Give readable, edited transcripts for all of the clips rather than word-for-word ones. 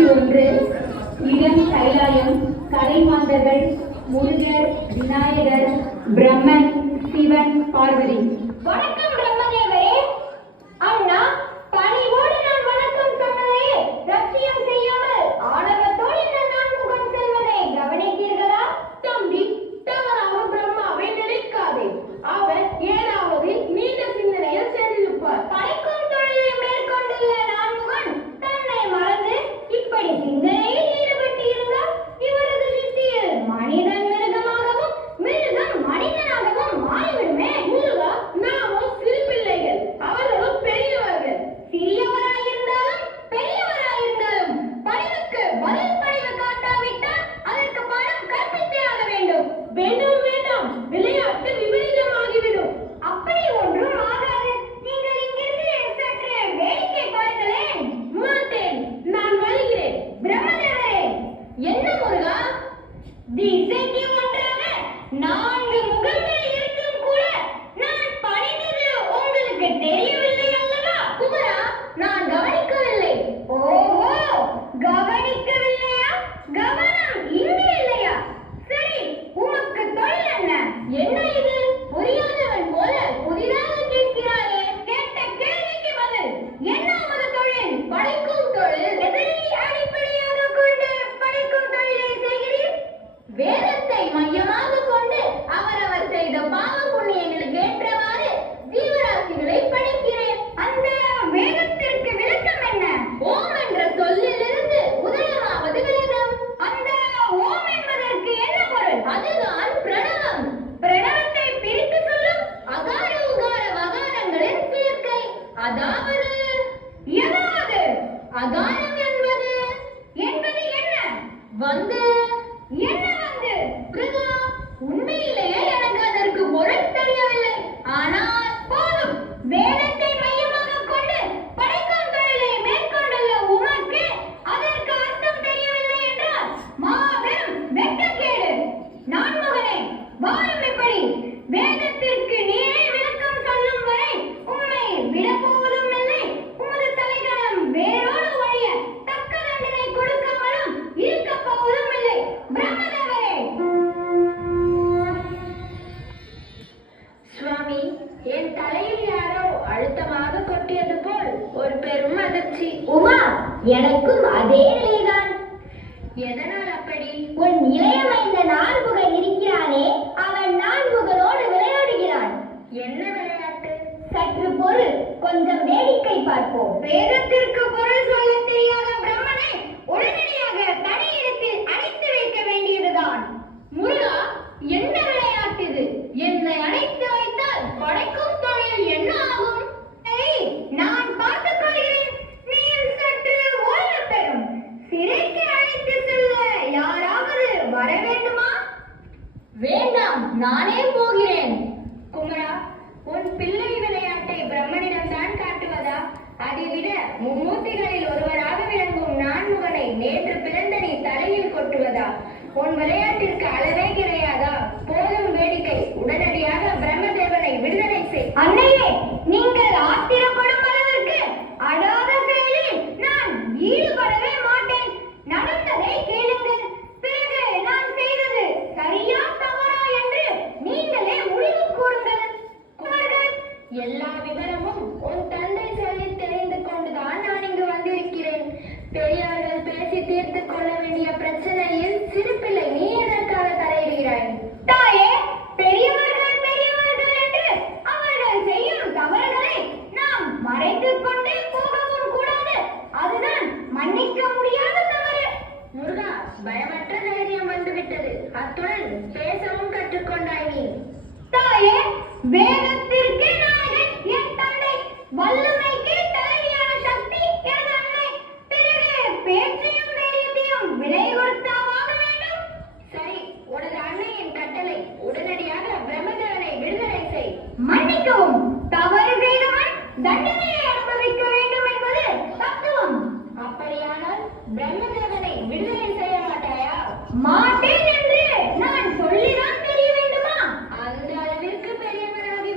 1. இடம் கைலாயம், கலைமாந்தர்கள், முருகர், விநாயகர், பிரம்மன், சிவன், பார்வதி. வணக்கம் பிரம்மதேவரே. அண்ணா, பணிவோடு நான் வணக்கம் சொன்னதே லட்சியம் செய்யாமல் ஆணவத்தோடு இந்த நான்முகன் செல்வதை கவனித்தீர்களா? தம்பி, தவறாக பிரம்மாவை நினைக்காதே. அவர் ஏதாவது நீண்ட சிந்தனையில் சென்றிருப்பார். படைக்கும் தொழிலை மேற்கொண்டுள்ள நான்முகன் தன்னை மறந்து இப்படி சிந்தனையில் ஈடுபட்டு இருந்தால் இவரது சித்தியில் மனிதன் மிருகமாகவும் மிருகம் மனிதனாகவும் மாறிவிடுமே. முருகா, நாமும் சிறு பிள்ளைகள், அவர்களும் பெரியவர்கள். சிறியவராயிருந்தாலும் பெரியவராயிருந்தாலும் பணிவுக்கு பதில் பணிவு காட்டாவிட்டால் அதற்கு பணம் கற்பித்தே ஆக வேண்டும். வேண்டாம் வேண்டாம், விளையாட்டு விபரீதமாகிவிடும். அப்படி ஒன்றும் ஆகாது. நீங்கள் இங்கிருந்து சற்று வேடிக்கை பாருங்களேன். மாட்டேன், நான் வருகிறேன். பிரம்மதேவரே. என்ன முருகா, திசைக்கு ஒன்றாக 4 முகங்கள் இருந்தும் கூட நான் பணிந்தது உங்களுக்கு தெரியவில்லை அல்லவா? குமரா, நான் கவனிக்கவில்லை. ஓஹோ, கவனிக்கவில்லையா? கவனம் இங்கே இல்லையா? சரி, உமக்கு தொழில் என்ன? என்ன இது? புரியாதவன் போல புதிதாக கேட்கிறாயே. கேட்ட கேள்விக்கு பதில். என்ன உமது தொழில்? படைக்கும் தொழில். எதை அடிப்படையாக கொண்டு படைக்கும் தொழிலை செய்கிறீர்? வேதத்தை மையமாக கொண்டு அவரவர் செய்த பாவ புண்ணியங்களுக்கு ஏற்றவாறு ஜீவராசிகளை படைக்கிறேன். அந்த வேதத்திற்கு விளக்கம் என்ன? ஓம் என்ற சொல்லிலிருந்து உதயமாவது வேதம். அந்த ஓம் என்பதற்கு என்ன பொருள்? அதுதான் பிரணவம். பிரணவத்தை பிரித்து சொல்லும் அகார உகார வகாரங்களின் சேர்க்கை. அதாவது அகாரம் என்பது என்ன? வந்து என்ன வந்து? பிருகா, உண்மையிலேயே எனக்கு அதற்கு பொருள் தெரியவில்லை. ஆனால் போதும், வேதத்தை மையமாக கொண்டு படைக்கும் தொழிலை மேற்கொண்டுள்ள உமக்கு அதற்கு அர்த்தம் தெரியவில்லை என்றால் மாபெரும் வெட்கக்கேடு. நான்முகனே, வாரும் இப்படி. வேதத்திற்கு நீரே விளக்கம் சொல்லும் வரை உம்மை விடப்போவதும் இல்லை. உமது தலைகணம் வேரோடு ஒழிய தக்க தண்டனை கொடுக்காமலும் இருக்கப் போவதும் இல்லை. பிரம்மதேவரே. சுவாமி, என் தலையில் யாரோ அழுத்தமாக கொட்டியது போல் ஒரு பெரும் அதிர்ச்சி. உமா, எனக்கும் அதே நிலைதான். எதனால் அப்படி? உன் இளைய மைந்த நான்முகன் இருக்கிறானே, அவன் நான்முகனோடு விளையாடுகிறான். என்ன விளையாட்டு? சற்று பொருள், கொஞ்சம் வேடிக்கை பார்ப்போம். வேதத்திற்கு பொருள் சொல்ல தெரியாத பிரம்மனை உடனடியாக தனியிடத்தில் அடைத்து வைக்க வேண்டியதுதான். முருகா, என்ன விளையாட்டு இது? என்னை அடைத்து வைத்தால் படைக்கும் தொழில் என்ன ஆகும்? நான் பார்த்துக் கொள்கிறேன். நீ சற்று ஓய்வு பெறும். சிறைக்கு அழைத்து செல்ல யாராவது வர வேண்டுமா? வேண்டாம், நானே போகிறேன். குமரா, உன் பிள்ளை விளையாட்டை பிரம்மனிடம் தான் காட்டுவதா? அதைவிட மும்மூர்த்திகளில் ஒருவராக விளங்கும் நான்முகனை நேற்று பிறந்த நீ தலையில் கொட்டுவதா? உன் விளையாட்டிற்கு அளவே கிடையாதா? போதும் வேடிக்கை. உடனடியாக பிரம்மதேவனை விடுதலை செய். அன்னையே, நீங்கள் ஆத்திரப்படும் அளவிற்கு அடாத செயலில் நான் ஈடுபடவே மாட்டேன். நடந்ததை கேளுங்கள். பிறகு நான் செய்தது சரியா தவறா என்று நீங்களே முடிவு கூறுங்கள். குமரன், எல்லா விவரமும் உன் தந்தை சொல்லி தெரிந்து கொண்டுதான் நான் இங்கு வந்திருக்கிறேன். பெரியார்கள் பேசி தீர்த்து கொள்ள வேண்டிய பிரச்சனையில் சிறு பிள்ளை நீ எதற்காக தலையிடுகிறாய்? தாயே, பெரியவர்கள் பெரியவர்கள் என்று அவர்கள் செய்யும் தவறுகளை நாம் மறைத்துக் கொண்டே போகவும் கூடாது. அதுதான் மன்னிக்க முடியாத தவறு. முருகா, பயமற்ற தைரியம் வந்துவிட்டது. அத்துடன் பேசவும் கற்றுக்கொண்டாய் நீ. தாயே, வேதத்திற்கே நாயகன் என் தந்தை. வல்லமைக்கு தலைவியான சக்தி எனது அன்னை. பிறகு பேச்சையும் தைரியத்தையும் விலை கொடுத்தாக வேண்டும். சரி, உனது அன்னையின் கட்டளை. உடனடியாக பிரம்மதேவனை விடுதலை செய். மன்னிக்கவும், தவறு செய்தவன் தண்டனையை அனுபவிக்க வேண்டும் என்பது தத்துவம். அப்படியானால் பிரம்மதேவனை விடுதலை செய்ய மாட்டாயா? மாட்டேன் என்று நான் சொல்லிதான் தெரிய வேண்டுமா? அந்த அளவிற்கு பெரியவனாகி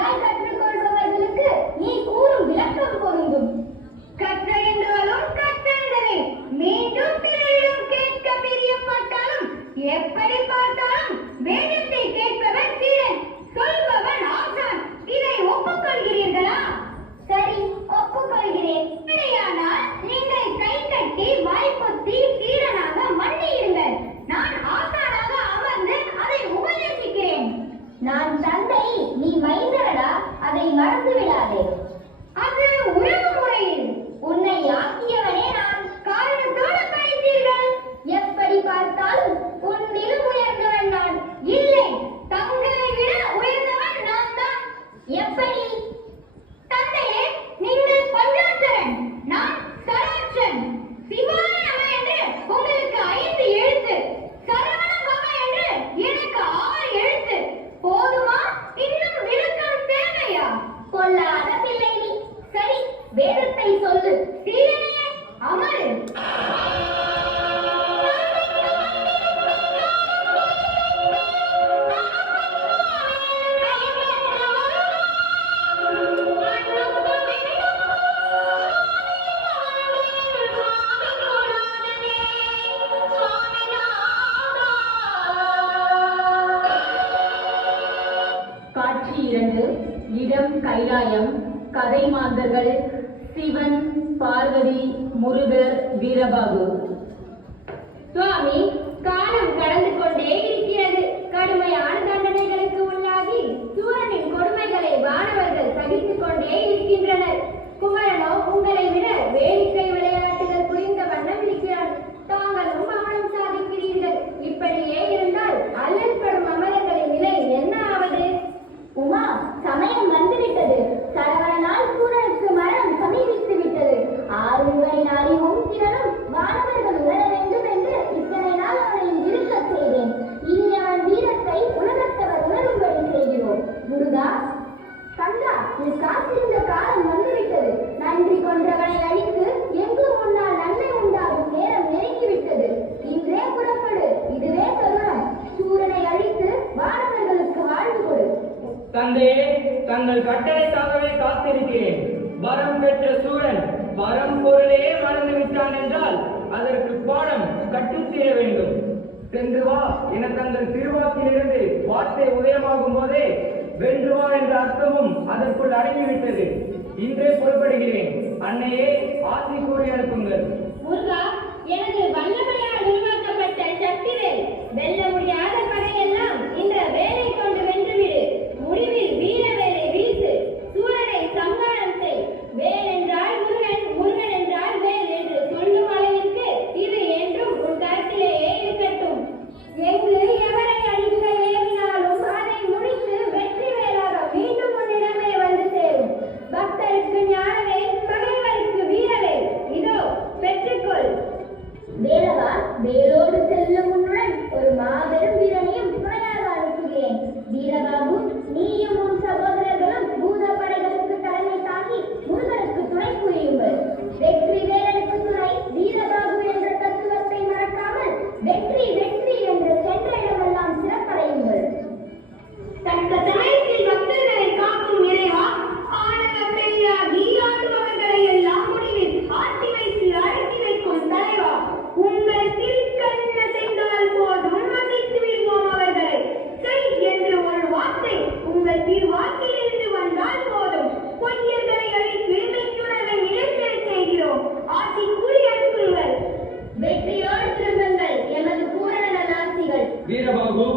புதிதாய் கற்றுக்கொள்பவர்களுக்கு நீ கூறும் விளக்கம் பொருந்தும். கற்ற என்றாலும் கற்றென்றதை மீண்டும் பிறரிடம் கேட்க பிரியப்பட்டாலும் எப்படி பார்த்தாலும் வேதத்தை கேட்பவன் சீடன், சொல்பவன் ஆசான். இதை ஒப்புக்கொள்கிறீர்களா? சரி, ஒப்புக்கொள்கிறேன். இல்லையானால் நீங்கள் கை தட்டி வாய்ப்புத்தி சீடனாக மண்டியிருங்கள். நான் ஆசானாக அமர்ந்து அதை உபதேசிக்கிறேன். நான் தந்தை, நீ மைந்தரடா, அதை மறந்து விடாதே. அது உறவு முறையில் உன்னை ஆக்கியவனே நான். காரணத்தோடு கழித்தீர்கள். எப்படி பார்த்தாலும் உன்னிலும் உயர்ந்தவன் நான். இல்லை, தங்களை விட உயர்ந்தவன் நான் தான். எப்படி? தந்தையே, நீங்கள் பஞ்சாட்சரன், நான் சராட்சன். சிவாய நம என்று உங்களுக்கு 5 எழுத்து, சரவண பவ என்று எனக்கு 6 எழுத்து. போதுமா? இன்னும் விளக்கம் தேவையா? கொள்ளாத பிள்ளை நீ. சரி, வேதத்தை சொல்லு. சீடனே, அமரு. காட்சி 2. இடம் கைலாயம். கதை மாந்தர்கள் சிவன், பார்வதி, முருகர், வீரபாகு. சுவாமி, காலம் கடந்து கொண்டே இருக்கிறது. கடுமையான தண்டனைகளுக்கு உள்ளாகி சூரனின் கொடுமைகளை வானவர்கள் சகித்துக் கொண்டே இருக்கின்றனர். குமரனோ உங்களை விட வேடிக்கை விளையாட்டுகள் புரிந்த வண்ணம் இருக்கிறார். தாங்களும் அமலம் சாதிக்கிறீர்கள். இப்படியே இருந்தால் அல்லற்படும் அமரர்களின் நிலை என்ன ஆவது? உமா, சமயம் வந்துவிட்டது. சரவணனால் சூரனுக்கு மரணம் சமீபித்து விட்டது. ஆறுமுகனின் அறிவும் திறனும் வானவர்கள் உணர வேண்டும் என்று இத்தனை நாள் அவனை இருக்க செய்தேன். இனி அவன் வீரத்தை உலகத்தவர் உணரும்படி செய்கிறோம். முருகா, கந்தா, நீ காத்திருந்த காலம் வந்துவிட்டது. நன்றி கொன்றவனை அழித்து எங்கும் முன்னால் நன்மை உண்டாகும் நேரம் நெருங்கிவிட்டது. இன்றே புறப்படு. இதுவே தருணம். சூரனை அழித்து வானவர்களுக்கு வாழ்வு கொடு. தந்தையே, தங்கள் கட்டளைக்காகவே காத்திருக்கிறேன். வரம் பெற்ற சூரன் வரம் பொருளையே மறந்து விட்டான் என்றால் அதற்கு பாடம் கற்றுத்தீர வேண்டும். சென்று வா என தங்கள் திருவாக்கிலிருந்து வார்த்தை உதயமாகும் போதே வென்று வா என்ற அர்த்தமும் அதற்குள் அடங்கிவிட்டது. இன்றே புறப்படுகிறேன். அன்னையே, ஆசி கூறி அனுப்புங்கள். முருகா, எனது வல்லமையால் உருவாக்கப்பட்ட சக்திவேல், வெல்ல முடியாத படையெல்லாம் இந்த வேலை கொண்டு வென்றுவிடு. முடிவில் வீர வேலை வீசு. சூரனை சம்ஹாரம் செய். வேல் என்றால் முருகன், முருகன் என்றால் வேல் என்று சொல்லும் அளவிற்கு இது என்றும் உன் கருத்திலேயே இருக்கட்டும். எங்கு எவரை அழிக்க ஏறினாலும் அதை முடித்து வெற்றி வேலாக மீண்டும் உன்னிடமே வந்து சேரும். பக்தருக்கு ஞானவேல், பகைவருக்கு வீரவேல். இதோ பெற்றுக்கொள். வேலவா, வேலோடு செல்லும் உன்னுடன் ஒரு மாபெரும் வீரனையும் துணையாக அனுப்புகிறேன். வீரபாபு, நீயும் உன் சகோதரர்களும் பூத படைகளுக்கு தலைமை தாங்கி முருகனுக்கு துணை புரியுங்கள். வெற்றி வேலனுக்கு துணை வீரபாபு என்ற தத்துவத்தை மறக்காமல் வெற்றி வெற்றி என்று சென்ற இடமெல்லாம் சிறப்படையுங்கள். தக்க சமயத்தில் பக்தர்களை காக்கும் இறைவா, ஆணவ பெரியாகி ஆண்டுபவர்களை எல்லாம் முடிவில் ஆட்டி வைத்து அடக்கி வைக்கும் தலைவா, உங்கள் திருக்கண்ண செய்தால் போதும் மதித்து விடுவோம் அவர்களை. செய் என்று ஒரு வார்த்தை உங்கள் திருவாக்கிலிருந்து வந்தால் போதும் பொய்யர்களை அழித்து மெய்யுணர்வை நிலைபெற செய்கிறோம். ஆசி கூறி அனுப்புங்கள். வெற்றியோடு திரும்புங்கள். எமது பூரண நல்லாசிகள். வீரபாகு,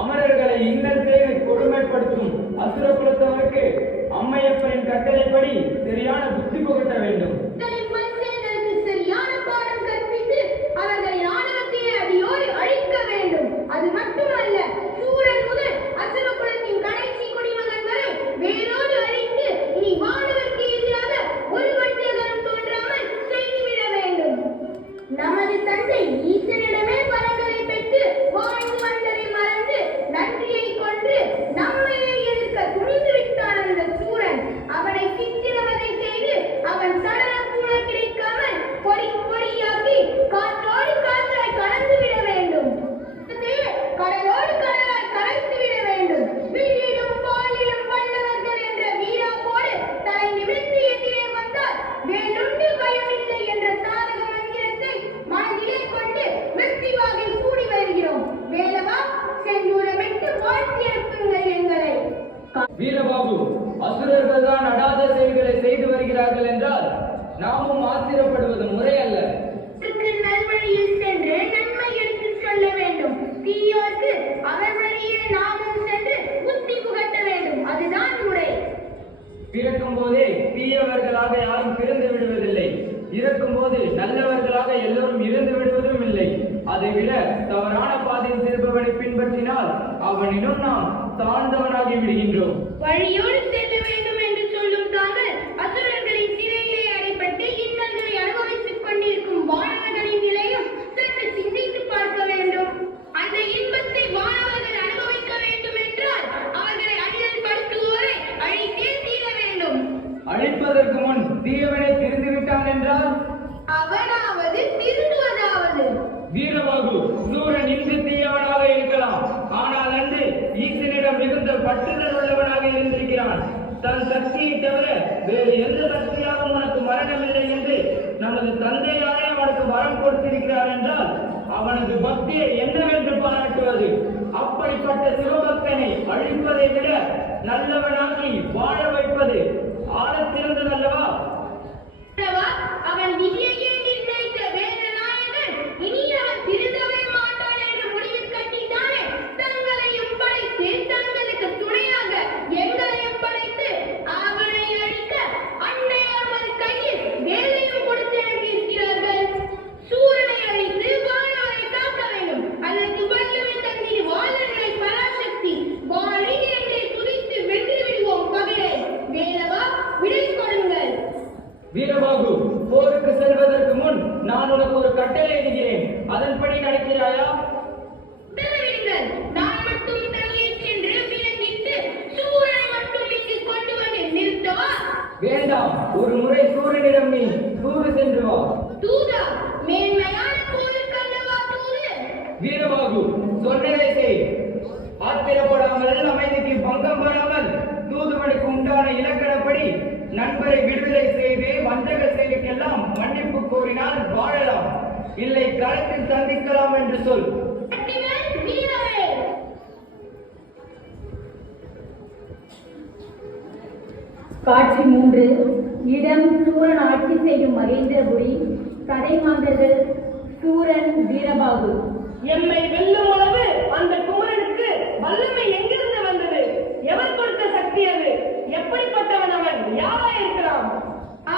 அமரர்களை இன்னல் செய்து கொடுமைப்படுத்தும் அசுர குலத்தவருக்கு அம்மையப்பனின் கட்டளைப்படி சரியான புத்தி புகட்ட வேண்டும். மனிதர்களுக்கு சரியான பாடம் கற்பித்து அவர்களின் ஆணவத்தையே அடியோடு அழிக்க வேண்டும். அது மட்டுமல்ல, சூரன் முதல் அசுர குலத்தின் கடைசி குடிமகன் வரை வேரோடு அழித்து இனி வானவருக்கு எதிராக ஒரு வஞ்சகரும் தோன்றாமல் செய்துவிட வேண்டும். நமது தந்தை ஈசனிடமே பலன்களை பெற்று வாழ்ந்து வந்ததை மறந்து நன்றியை கொண்டு நம்மையே எதிர்க்க துணிந்து விட்டான் அந்த சூரன். அவனை சித்திரவதை செய்து அவன் சடலம் வீரபாபு, அசுரர்கள் தான் அடாத செயல்களை செய்து வருகிறார்கள் என்றால் நாமும் ஆத்திரப்படுவது முறையல்ல. நல்வழியில் சென்று நன்மை எடுத்து சொல்ல வேண்டும். தீயோருக்கு அவர் வழியே நாமும் சென்று புத்தி புகட்ட வேண்டும். அதுதான் முறை. பிறக்கும் போதே தீயவர்களாக யாரும் பிறந்து விடுவதில்லை. இறக்கும் போது நல்லவர்களாக எல்லோரும் இறந்து விடுவதும் இல்லை. அதைவிட தவறான பாதையில் செல்பவனை பின்பற்றினால் அவனிடம் நாம் தாழ்ந்தவனாகி விடுகின்றோம். வழியோடு செல்ல வேண்டும் என்று சொல்லும் தாங்கள் அசுரர்களின் சிறையிலே அடைப்பட்டு இன்னல்களை அனுபவித்துக் கொண்டிருக்கும் வானவர்களின் நிலையும் சற்று சிந்தித்து பார்க்க வேண்டும். அந்த இன்பத்தை வானவர்கள் அனுபவிக்க வேண்டும் என்றால் அவர்களை அடியில் படுத்துவோரை அழித்தே தீர வேண்டும். அழிப்பதற்கு முன் தீயவனை திருந்து விட்டான் என்றால் அவனாவது திருந்துவதாவது. வீரபாபு, சூரன் இன்று தீயவனாக இருக்கலாம். ஆனால் அன்று ஈசனிடம் மிகுந்த பற்றுதல் உள்ளவனாக இருந்திருக்கிறான். தன் சக்தியை தவிர வேறு எந்த சக்தியாகவும் உனக்கு மரணமில்லை என்று நமது தந்தையாரே அவனுக்கு வரம் கொடுத்திருக்கிறார் என்றால் அவனது பக்தியை என்னவென்று பாராட்டுவது? அப்படிப்பட்ட சிவபக்தனை அழிப்பதை விட நல்லவனாகி வாழ வைப்பது ஆழத் சிறந்ததல்லவா? அவன் விதியையே நிர்ணயித்த வேதநாயகன் இனி அவன் திருந்தவே மாட்டான் என்று முடிவில் கட்டித்தானே தங்களையும் படைத்து தங்களுக்கு துணையாக எங்களையும் படைத்து அவனை அழிக்க அன்னையார் கையில் வேலையும் கொடுத்து அனுப்பியிருக்கிறார்கள். சூரனை அழித்து வானவரை காக்க வேண்டும். அதற்கு வல்லமை தந்திரி வாழநிலை பராசக்தி வாழி என்றே துதித்து வென்று விடுவோம் பகையை. வேலவா, விடை கொடுங்கள். வீரபாபு, போருக்கு செல்வதற்கு முன் நான் உனக்கு ஒரு கட்டளை இடுகிறேன். அதன்படி நடக்கிறாயா? விடுங்கள். நான் மட்டும் தனியே சென்று விலங்கிட்டு சூரனை மட்டும் இங்கு கொண்டு வந்து நிறுத்தவா? வேண்டாம். ஒரு முறை சூரனிடம் நீ தூது சென்று வா. தூதா? மேன்மையான போருக்கல்லவா தூது? வீரபாபு, சொன்னதை செய். ஆத்திரப்படாமல், அமைதிக்கு பங்கம் வராமல் தூதுவனுக்கு உண்டான இலக்கணப்படி நண்பரை விடுதலை செய்து வஞ்சக செயலுக்கெல்லாம் மன்னிப்பு கோரினால் வாழலாம், இல்லை களத்தில் சந்திக்கலாம் என்று சொல். காட்சி 3. இடம் சூரன் ஆட்சி செய்யும் மகேந்திரபுரி. கதை மாந்தர்கள் சூரன், வீரபாபு. எம்மை வெல்லும் அளவு அந்த குமரனுக்கு வல்லமை எங்கிருந்து வந்தது? எவர் கொடுத்த சக்தி அது? எப்படிப்பட்டவன் அவன்? யாரா இருக்கலாம்?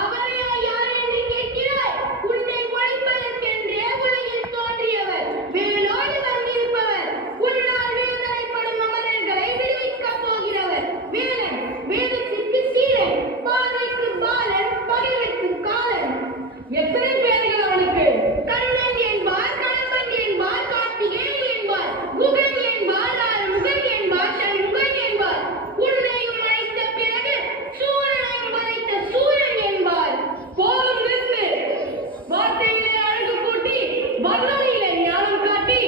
அவரையா யார் என்று கேட்கிறாய்? உன்னை உழைப்பதற்கென்றே உலகில் தோன்றியவர், வேலோடு வந்திருப்பவர், உன்னால் வேதனைப்படும் அமரர்களை விடுவிக்கப் போகிறவர், வேலன், வேதத்திற்கு சீரன், பாதைக்கு பாலன், பகைவருக்கு காலன். எத்தனை பேர்கள் அவனுக்கு? கண்ணன் என்பார், கடம்பன் என்பார், கார்த்திகேயன் என்பார், குகன் என்பார், ஆறுமுகன் என்பார், சண்முகன் என்பார். உன்னையும் அழைத்த பிறகு சூரனையும் வளைத்த சூரன் என்பார். போதும், நிறுத்து. வார்த்தையிலே அழகு கூட்டி வர்ணனையிலே ஞானம் காட்டி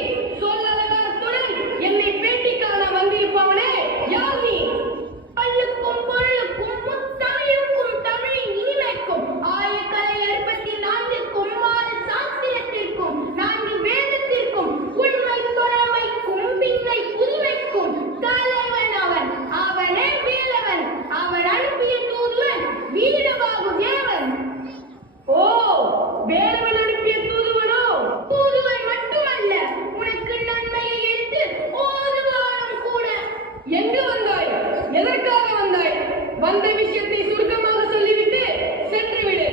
சொல்லலகாரத்துடன் என்னை பேட்டி காண வந்திருப்பவனே யார் நீ? பல்லுக்கும் பொருளுக்கும் முத்தாயுக்கும் தமிழின் இனிமைக்கும் ஆயக்கலை 64க்கும் 6 சாஸ்திரத்திற்கும் 4 வேதத்திற்கும் உண்மை தொழமைக்கும் பின்னை புதுமைக்கும் தலைவன் அவன். அவனே வேலவன். அவன் அனுப்பிய தூதுவன் வீரபாபு தேவன். ஓ, வேலவன் அனுப்பிய தூதுவனோ? தூதுவன் மட்டுமல்ல, உனக்கு நன்மையை எடுத்து ஓதுவானும் கூட. எங்கு வந்தாய்? எதற்காக வந்தாய்? வந்த விஷயத்தை சுருக்கமாக சொல்லிவிட்டு சென்றுவிடு.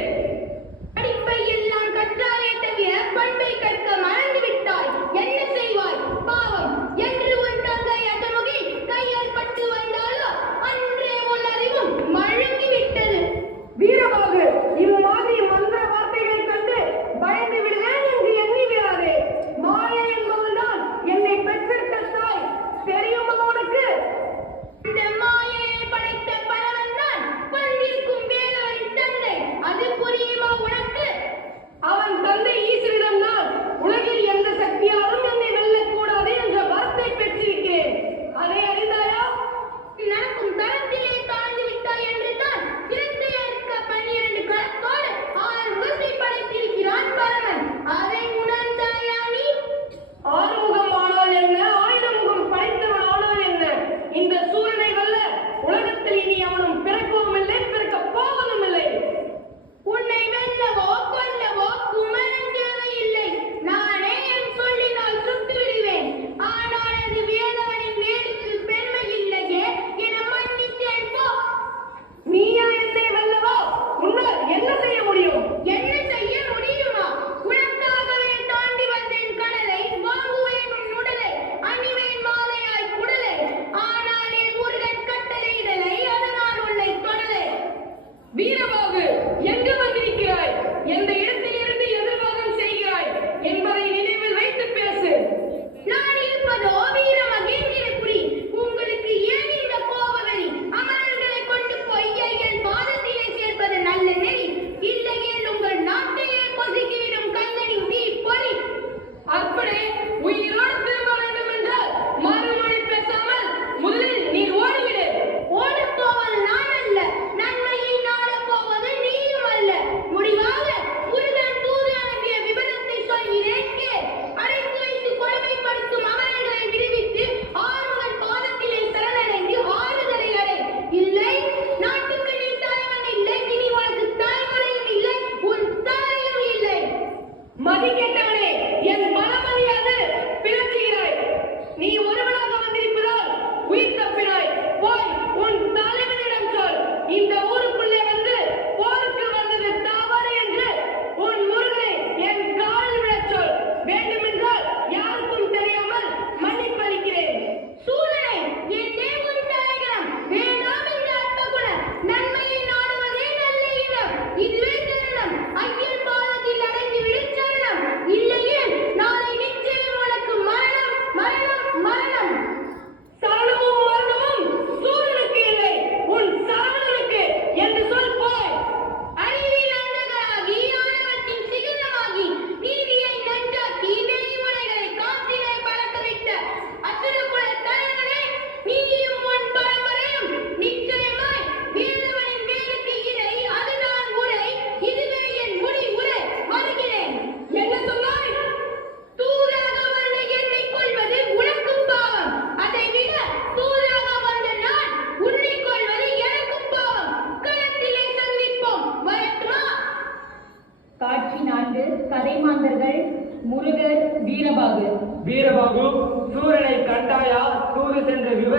படிப்பை எல்லாம் கற்றாலே தவிர பண்பை கற்க மறந்து விட்டாய். என்ன செய்வாய்? பாவம் என்று உன் தங்கை அகமுகி கையால் பட்டு வந்தாலோ அன்றே உன் அறிவும் மழுங்கி விட்டது. வீரபாகு, இம்மாதிரி மந்திர வார்த்தைகளை கண்டு பயந்து விடுவேன் என்று எண்ணி விடாதே. மாயை என்பதுதான் என்னை பெற்றெடுத்த தாய். தெரியுமா உனக்கு? இந்த மாயையை படைத்த பலவன் தான் வந்திருக்கும் வேலவன் தந்தை.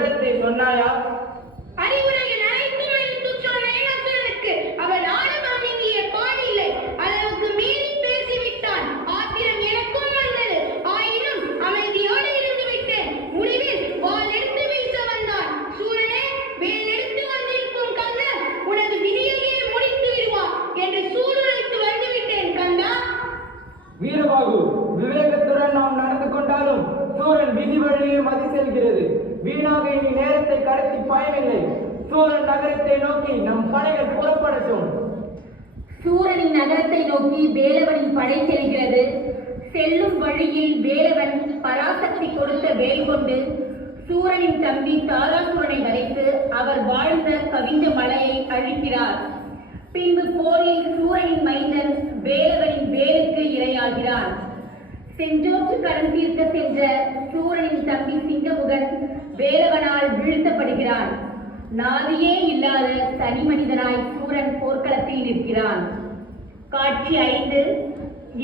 விவரத்தை சொன்னாயா? அறிவுரைகள் அனைத்தும் எடுத்துச் சொன்னேன் அசுரனுக்கு. அவன் ஆணவம் நீங்கிய பாடில்லை. அளவுக்கு மீறி பேசிவிட்டான். ஆத்திரம் எனக்கும் வந்தது. ஆயினும் அமைதியோடு இருந்து விட்டேன். முடிவில் வாள் எடுத்து வீச வந்தான். சூரனே, வேல் எடுத்து வந்திருக்கும் கந்தன் உனது விதியையே முடித்து விடுவான் என்று சூளுரைத்து வந்துவிட்டேன் கந்தா. வீரபாகு, விவேகத்துடன் நாம் நடந்து கொண்டாலும் சூரன் விதி வழியே மதி செல்கிறது. வீணாக இனி நேரத்தை கடத்தி பயனில்லை. சூரன் நகரத்தை நோக்கி நம் படைகள் புறப்படட்டும். சூரனின் நகரத்தை நோக்கி வேலவனின் படை செல்கிறது. செல்லும் வழியில் வேலவன் பராசக்தி கொடுத்த வேல் கொண்டு சூரனின் தம்பி தாராசுரனை வரைத்து அவர் வாழ்ந்த கவிஞ்ச மலையை அழிக்கிறார். பின்பு போரில் சூரனின் மைந்தன் வேலவனின் வேலுக்கு இரையாகிறான். செஞ்சோற்று கடன் தீர்க்க சென்ற சூரனின் தம்பி சிங்கமுகன் வேலவனால் வீழ்த்தப்படுகிறான். நாதியே இல்லாத தனி மனிதனாய் சூரன் போர்க்களத்தில் நிற்கிறான். காட்சி 5.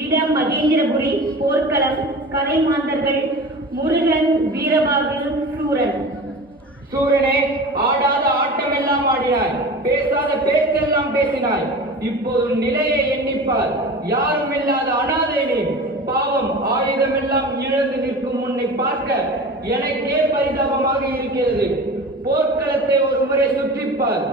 இடம் மகேந்திரபுரி. போர்க்களம். கதை மாந்தர்கள் முருகன், வீரபாகு, சூரன். சூரனே, ஆடாத ஆட்டமெல்லாம் ஆடினாய், பேசாத பேச்செல்லாம் பேசினாய். இப்போது நிலையை எண்ணிப்பார். யாரும் இல்லாத அனாதை நீ. பாவம், ஆயுதமெல்லாம் இழந்து நிற்கும் உன்னை பார்க்க எனக்கே பரிதாபமாக இருக்கிறது. போர்க்களத்தை ஒரு முறை சுற்றிப்பார்.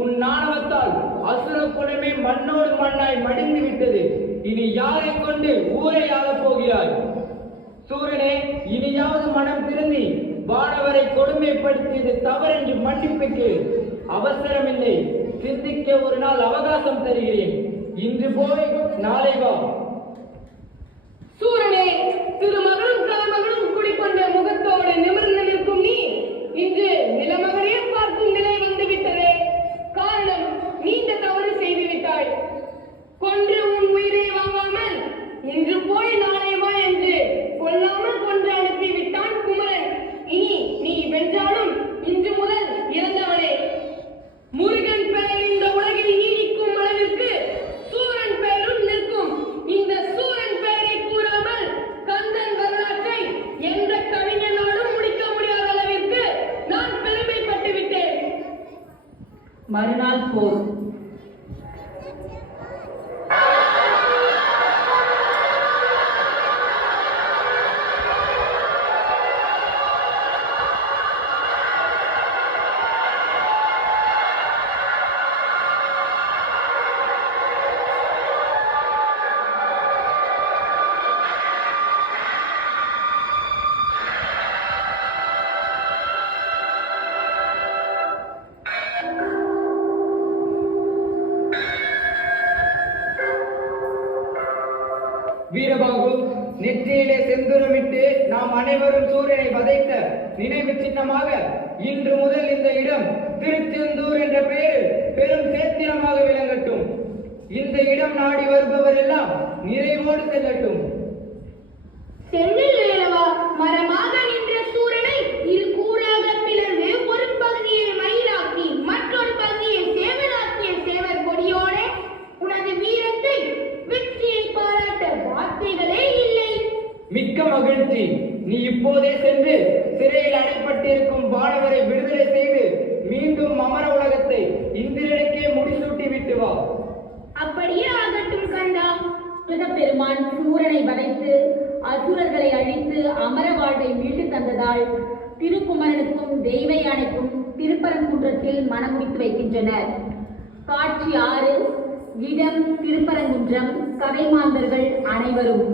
உன் நாணவத்தால் அசுர குலமே மண்ணோடு மண்ணாய் மடிந்து விட்டது. இனி யாரை கொண்டு ஊரை ஆளப் போகிறாய்? சூரனே, இனியாவது மனம் திருந்தி வானவரை கொடுமைப்படுத்தியது தவறென்று மன்னிப்புக்கு அவசரமில்லை. சிந்திக்க ஒரு நாள் அவகாசம் தருகிறேன். இன்று போய் நாளை வா. சூரனே, திருமகளும் தலைமகளும் குடிக்கொண்ட முகத்தோடு நிமிர்ந்து நிற்கும் நீ இன்று நிலமகனே பார்க்கும் நிலை வந்து விட்டதே. காரணம், நீண்ட தவறு செய்து விட்டாய். கொன்று உன் உயிரை வாங்காமல் இன்று போய் நாளை வா என்று கொல்லாமல் கொன்று அனுப்பி விட்டான் குமரன். இனி நீ வென்றாலும் இன்று முதல் இறந்தவனே. முருகன் பெயர் இந்த உலகில் நீடிக்கும் அளவிற்கு சூரன் பெயரும் நிற்கும். இந்த சூரன் பெயரை கூறாமல் கந்தன் வரலாற்றை எந்த கவிஞனாலும் முடிக்க முடியாத அளவிற்கு நான் பெருமைப்பட்டு விட்டேன். மறுநாள் போர். வீரபாகு, நெற்றியிலே செந்துரமிட்டு நாம் அனைவரும் சூரியனை வதைத்த நினைவு சின்னமாக இன்று முதல் இந்த இடம் திருச்செந்தூர் என்ற பெயரில் பெரும் சேத்திரமாக விளங்கட்டும். இந்த இடம் நாடி வருபவர் எல்லாம் நிறைவோடு செல்லட்டும். செந்தில் வேலவா, மரமாக நின்ற சூரனை இரு கூறாக பிளந்து ஒரு பகுதியை மயிலாக்கி மற்றொரு பகுதியை சேவலாக்கிய சேவர் கொடியோட உனது வீரத்தை வெற்றியை பாராட்ட வார்த்தைகளே இல்லை. மிக்க மகிழ்ச்சி. நீ இப்போதே சென்று சிறையில் அடைப்பட்டிருக்கும் வானவரை விடுதலை செய்து மீண்டும் அமர உலகத்தை இந்திரனுக்கே முடிசூட்டி விட்டு வா. அப்படியே ஆகட்டும் கந்தா. பெருமான் சூரனை வதைத்து அசுரர்களை அழித்து அமர வாழ்வை மீட்டு தந்ததால் திருக்குமரனுக்கும் தெய்வ யானைக்கும் திருப்பரங்குன்றத்தில் மணமுடித்து வைக்கின்றனர். காட்சி 6. இடம் திருப்பரங்குன்றம். கதை மாந்தர்கள் அனைவரும்.